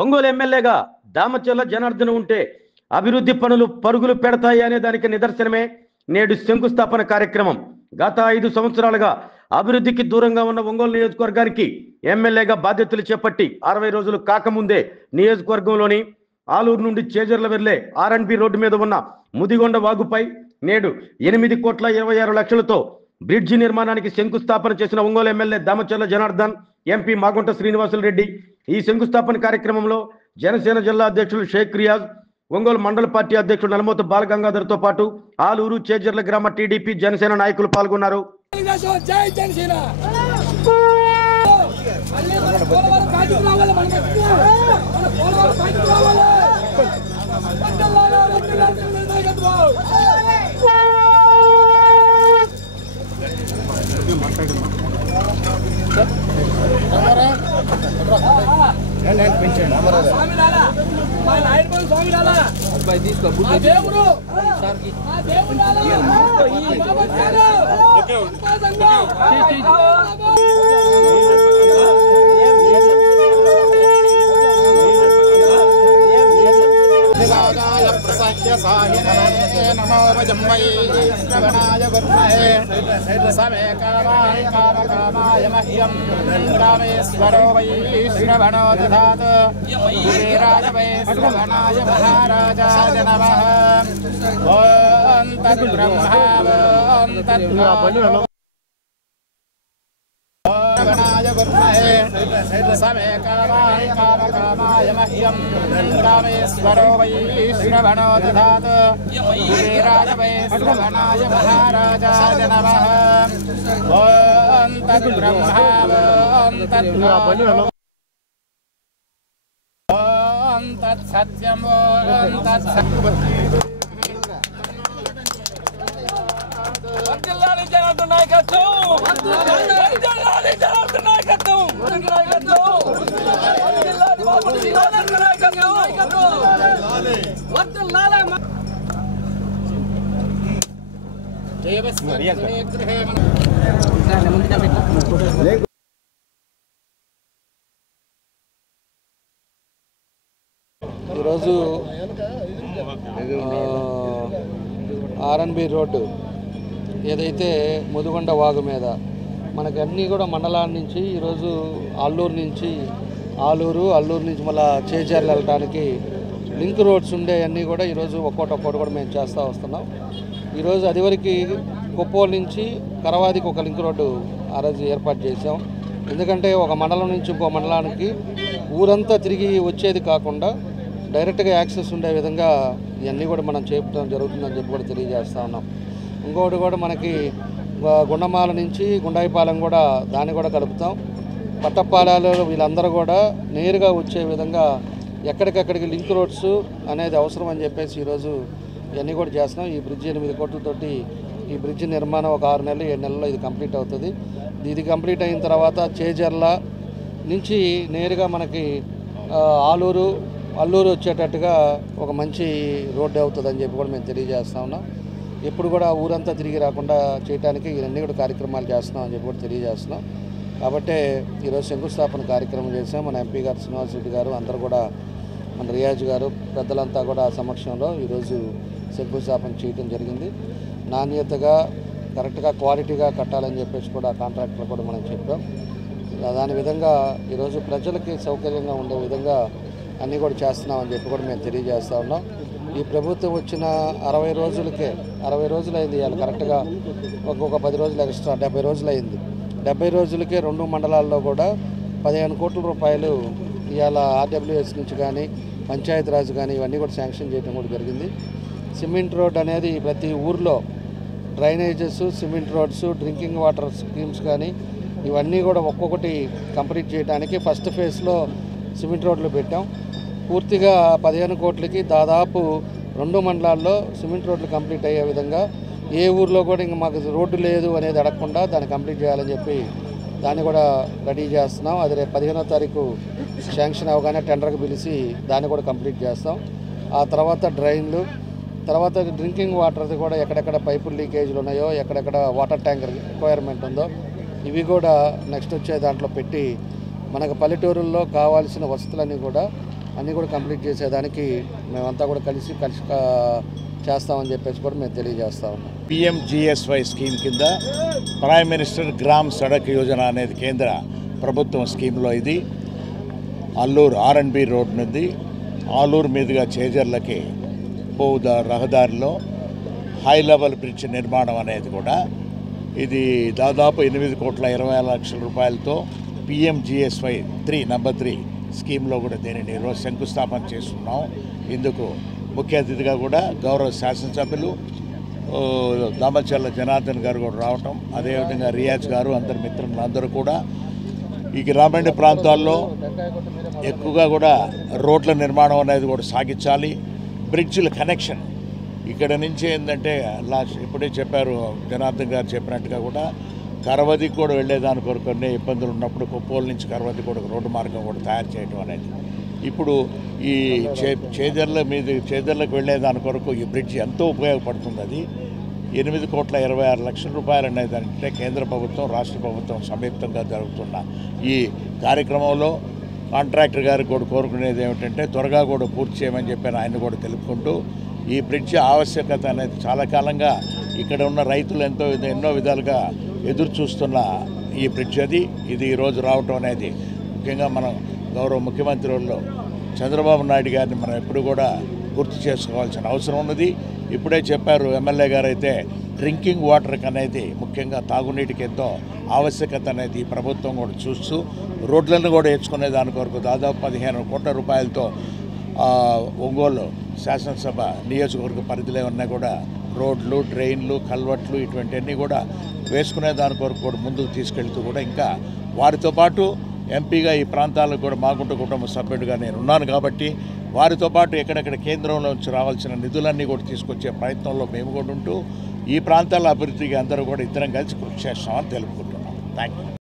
ఒంగోలు ఎమ్మెల్యేగా దామచర్ల జనార్దన్ ఉంటే అభివృద్ధి పనులు పరుగులు పెడతాయి అనే దానికి నిదర్శనమే నేడు శంకుస్థాపన కార్యక్రమం. గత 5 సంవత్సరాలుగా అభివృద్ధికి దూరంగా ఉన్న ఒంగోలు నియోజకవర్గానికి ఎమ్మెల్యేగా బాధ్యతలు చేపట్టి 60 రోజులు కాకముందే నియోజకవర్గంలోని ఆలూరు నుండి చేజర్ల వెళ్లే R&B రోడ్డు మీద ఉన్న ముదిగొండ వాగుపై నేడు 8,26,00,000తో బ్రిడ్జి నిర్మాణానికి శంకుస్థాపన చేసిన ఒంగోలు ఎమ్మెల్యే దామచర్ల జనార్దన్, ఎంపీ మాగుంట శ్రీనివాసులు రెడ్డి ఈ శంకుస్థాపన కార్యక్రమంలో జనసేన జిల్లా అధ్యక్షులు షేక్ రియాజ్, ఒంగోలు మండల పార్టీ అధ్యక్షుడు నలమోతు బాలగంగాధర్తో పాటు ఆలూరు చేజర్ల గ్రామ టీడీపీ జనసేన నాయకులు పాల్గొన్నారు. नमो वजम्वै श्रवणाय गुर्महे समे कामाय मह्यं रामेश्वरो वै श्रवणो दधात् वीराय वै श्रवणाय महाराजाय नमः। ॐ तद्ब्रह्मा ॐ तद्ब्रह्मा श्रवणाय गुर्महे समे कामाय मह्यं रामेश्वरो वै श्रवणो दधात् वीराय वै श्रवणाय महाराजाय नमः। ॐ तद्ब्रह्मा ॐ तद्ब्रह्मा ॐ तत्सत्यं ॐ तत्सत्यं ఈరోజు R&B రోడ్డు ఏదైతే ముదిగొండ వాగు మీద మనకి అన్నీ కూడా మండలాల నుంచి ఈరోజు అల్లూరు నుంచి మళ్ళీ చేజర్లు వెళ్ళడానికి లింక్ రోడ్స్ ఉండే అన్నీ కూడా ఈరోజు ఒక్కోటి కూడా మేము చేస్తూ వస్తున్నాం. ఈరోజు అదివరకు కొప్పోలు నుంచి కరవాదికి ఒక లింక్ రోడ్డు ఆ రోజు ఏర్పాటు చేసాం. ఎందుకంటే ఒక మండలం నుంచి ఇంకో మండలానికి ఊరంతా తిరిగి వచ్చేది కాకుండా డైరెక్ట్గా యాక్సెస్ ఉండే విధంగా ఇవన్నీ కూడా మనం చేయడం జరుగుతుందని చెప్పి కూడా తెలియజేస్తూ ఉన్నాం. ఇంకొకటి కూడా మనకి గుండమాల నుంచి గుండాయిపాలెం కూడా దాన్ని కూడా కలుపుతాం. పట్టపాలాలు వీళ్ళందరూ కూడా నేరుగా వచ్చే విధంగా ఎక్కడికక్కడికి లింక్ రోడ్స్ అనేది అవసరం అని చెప్పేసి ఈరోజు ఇవన్నీ కూడా చేస్తున్నాం. ఈ బ్రిడ్జి 8 కోట్లతోటి ఈ బ్రిడ్జి నిర్మాణం ఒక 6 నెలలు 7 నెలల్లో ఇది కంప్లీట్ అవుతుంది. ఇది కంప్లీట్ అయిన తర్వాత చేజర్ల నుంచి నేరుగా మనకి అల్లూరు వచ్చేటట్టుగా ఒక మంచి రోడ్డు అవుతుందని చెప్పి కూడా మేము తెలియజేస్తా ఉన్నాం. ఎప్పుడు కూడా ఊరంతా తిరిగి రాకుండా చేయడానికి ఇవన్నీ కూడా కార్యక్రమాలు చేస్తున్నాం అని చెప్పి కూడా తెలియజేస్తున్నాం. కాబట్టి ఈరోజు శంకుస్థాపన కార్యక్రమం చేసాం. మన ఎంపీ గారు శ్రీనివాస్ రెడ్డి గారు అందరూ కూడా మన రియాజ్ గారు పెద్దలంతా కూడా సమక్షంలో ఈరోజు శంకుస్థాపన చేయడం జరిగింది. నాణ్యతగా కరెక్ట్గా క్వాలిటీగా కట్టాలని చెప్పేసి కూడా కాంట్రాక్టర్ కూడా మనం చెప్పాం. దాని విధంగా ఈరోజు ప్రజలకి సౌకర్యంగా ఉండే విధంగా అన్నీ కూడా చేస్తున్నామని చెప్పి కూడా మేము తెలియజేస్తూ ఉన్నాం. ఈ ప్రభుత్వం వచ్చిన 60 రోజులు అయింది. ఇవాళ కరెక్ట్గా ఒక్కొక్క 10 రోజులు ఎక్స్ట్రా 70 రోజులు అయింది. 70 రోజులకే 2 మండలాల్లో కూడా 15 కోట్ల రూపాయలు ఇవాళ RWS నుంచి కానీ పంచాయతీరాజ్ కానీ ఇవన్నీ కూడా శాంక్షన్ చేయడం కూడా జరిగింది. సిమెంట్ రోడ్ అనేది ప్రతి ఊర్లో drainages, cement roads, drinking water schemes కానీ ఇవన్నీ కూడా ఒక్కొక్కటి కంప్లీట్ చేయడానికి ఫస్ట్ ఫేజ్లో సిమెంట్ రోడ్లు పెట్టాం. పూర్తిగా 15 కోట్లకి దాదాపు 2 మండలాల్లో సిమెంట్ రోడ్లు కంప్లీట్ అయ్యే విధంగా ఏ ఊర్లో కూడా ఇంకా మాకు రోడ్డు లేదు అనేది అడగకుండా దాన్ని కంప్లీట్ చేయాలని చెప్పి దాన్ని కూడా రెడీ చేస్తున్నాం. అది రేపు 15వ తారీఖు శాంక్షన్ అవగానే టెండర్కి పిలిచి దాన్ని కూడా కంప్లీట్ చేస్తాం. ఆ తర్వాత డ్రైన్లు, తర్వాత డ్రింకింగ్ వాటర్ది కూడా ఎక్కడెక్కడ పైపులు లీకేజ్లు ఉన్నాయో, ఎక్కడెక్కడ వాటర్ ట్యాంకర్ రిక్వైర్మెంట్ ఉందో ఇవి కూడా నెక్స్ట్ వచ్చే దాంట్లో పెట్టి మనకు పల్లెటూరుల్లో కావాల్సిన వసతులన్నీ కూడా అన్నీ కూడా కంప్లీట్ చేసేదానికి మేమంతా కూడా కలిసి చేస్తామని చెప్పేసి కూడా మేము తెలియజేస్తా ఉన్నాం. PMGSY స్కీమ్ కింద prime minister gram Sadak Yojana అనేది కేంద్ర ప్రభుత్వం స్కీమ్లో ఇది అల్లూరు R&B రోడ్ నుండి ఆలూరు మీదుగా చేజర్లకి రహదారిలో హై లెవెల్ బ్రిడ్జ్ నిర్మాణం అనేది కూడా ఇది దాదాపు 8,20,00,000 రూపాయలతో PMGSY 3 స్కీమ్లో కూడా దీనిని ఈరోజు శంకుస్థాపన చేస్తున్నాం. ఇందుకు ముఖ్య అతిథిగా కూడా గౌరవ శాసనసభ్యులు దామచర్ల జనార్దన్ గారు కూడా రావటం, అదేవిధంగా రియాజ్ గారు, అందరి మిత్రులు అందరూ కూడా ఈ గ్రామీణ ప్రాంతాల్లో ఎక్కువగా కూడా రోడ్ల నిర్మాణం అనేది కూడా సాగించాలి. బ్రిడ్జ్ల కనెక్షన్ ఇక్కడ నుంచి ఏంటంటే ఇప్పుడే చెప్పారు జనార్దన్ గారు చెప్పినట్టుగా కూడా కరవదికి కూడా వెళ్ళేదాని కొరకు కొన్ని ఇబ్బందులు ఉన్నప్పుడు కొప్పోలు నుంచి కరవది కూడా రోడ్డు మార్గం కూడా తయారు చేయడం అనేది ఇప్పుడు ఈ చేదర్లకు వెళ్ళేదాని కొరకు ఈ బ్రిడ్జ్ ఎంతో ఉపయోగపడుతుంది. అది 8,26,00,000 రూపాయలు అనేది అంటే కేంద్ర ప్రభుత్వం రాష్ట్ర ప్రభుత్వం సంయుక్తంగా జరుగుతున్న ఈ కార్యక్రమంలో కాంట్రాక్టర్ గారికి కూడా కోరుకునేది ఏమిటంటే త్వరగా కూడా పూర్తి చేయమని చెప్పి ఆయన కూడా తెలుపుకుంటూ ఈ బ్రిడ్జ్ ఆవశ్యకత అనేది చాలా కాలంగా ఇక్కడ ఉన్న రైతులు ఎన్నో విధాలుగా ఎదురు చూస్తున్న ఈ బ్రిడ్జ్ ఇది ఈరోజు రావటం అనేది ముఖ్యంగా మనం గౌరవ ముఖ్యమంత్రి వాళ్ళు చంద్రబాబు నాయుడు గారిని మనం ఎప్పుడు కూడా గుర్తు చేసుకోవాల్సిన అవసరం ఉన్నది. ఇప్పుడే చెప్పారు ఎమ్మెల్యే గారు అయితే డ్రింకింగ్ వాటర్కి అనేది ముఖ్యంగా తాగునీటికి ఎంతో ఆవశ్యకత అనేది ఈ ప్రభుత్వం కూడా చూస్తూ రోడ్లను కూడా వేసుకునే దాని కొరకు దాదాపు 15 కోట్ల రూపాయలతో ఒంగోలు శాసనసభ నియోజకవర్గ పరిధిలో ఉన్నా కూడా రోడ్లు, డ్రైన్లు, కల్వర్ట్లు ఇటువంటివన్నీ కూడా వేసుకునే దాని కొరకు కూడా ముందుకు తీసుకెళ్తూ కూడా ఇంకా వారితో పాటు ఎంపీగా ఈ ప్రాంతాలకు కూడా మాగుంట కుటుంబ సభ్యుడిగా నేను ఉన్నాను కాబట్టి వారితో పాటు ఎక్కడెక్కడ కేంద్రంలో నుంచి రావాల్సిన నిధులన్నీ కూడా తీసుకొచ్చే ప్రయత్నంలో మేము కూడా ఉంటూ ఈ ప్రాంతాల అభివృద్ధికి అందరూ కూడా ఇద్దరం కలిసి కృషి చేస్తామని తెలుపుకుంటున్నాం. Thank you.